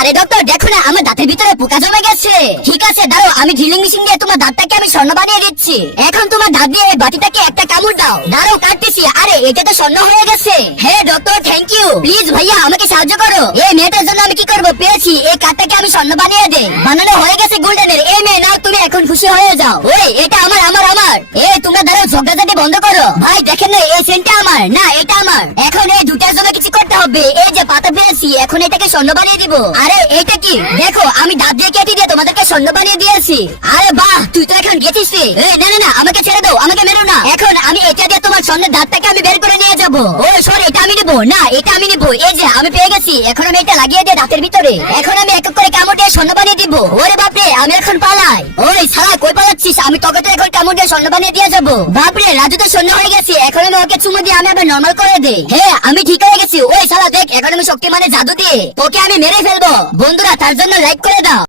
আরে ডক্টর দেখো না, আমার দাঁতের ভিতরে পোকা জমে গেছে। ঠিক আছে দাঁড়াও, আমি ড্রিলিং মেশিন দিয়ে তোমার দাঁতটাকে আমি স্বর্ণ বানিয়ে দিচ্ছি। এখন তোমার দাঁত দিয়ে এই বাটিটাকে একটা কামড় দাও। দাঁড়াও কাটতেছি। আরে এটা তো স্বর্ণ হয়ে গেছে। হ্যাঁ ডক্টর থ্যাংক ইউ। প্লিজ ভাইয়া আমাকে সাহায্য করো। এই মেয়েটার জন্য আমি কি করব, পেয়েছি এই কাঠটাকে আমি স্বর্ণ বানিয়ে দেই। বানানো হয়ে গেছে গোল্ডেনের। এই মেয়ে নাও, তুমি এখন খুশি হয়ে যাও। ওই এটা আমার আমার আমার। এই তোমরা দাঁড়াও, ঝগড়াঝাটি বন্ধ করো। ভাই দেখেন না, এই সেন্টটা আমার না, এটা আমার। এখন এই দুটার জন্য কিছু করতে হবে। এই যে পাতা পেয়েছি, এখন এটাকে স্বর্ণ বানিয়ে দিব। আরে এটা কি দেখো, আমি দাঁত দিয়ে কেটে দিয়ে তোমাদেরকে স্বর্ণ বানিয়ে দিয়েছি। আরে বাহ, তুই তো এখন গেছিস রে। এই না না না, আমাকে ছেড়ে দাও, আমাকে মেরো না। এখন আমি এটা দিয়ে তোমার স্বর্ণের দাঁতটাকে আমি বের করে নিয়ে যাব। ওই সরি, এটা আমি নিবো না, এটা আমি নিবো। এই যে আমি পেয়ে গেছি। এখন আমি এটা লাগিয়ে দিয়ে দাঁতের ভিতরে এখন আমি এক এক করে কামড় দিয়ে স্বর্ণ বানিয়ে দিব। ওরে বাপরে, আমি এখন পালাই। ওই শালা কই পালাচ্ছিস? আমি তোকে তো এখন কামড় দিয়ে স্বর্ণ বানিয়ে দিয়ে যাবো। বাপরে, রাজু তো স্বর্ণ হয়ে গেছে। এখন আমি ওকে চুমু দিয়ে আমি আবার নরমাল করে দেই। হ্যাঁ আমি ঠিক হয়ে গেছি। ওই শালা দেখ, এখন আমি শক্তি মানে জাদু দিয়ে তোকে আমি মেরে ফেলবো। বন্ধুরা তার জন্য লাইক করে দাও।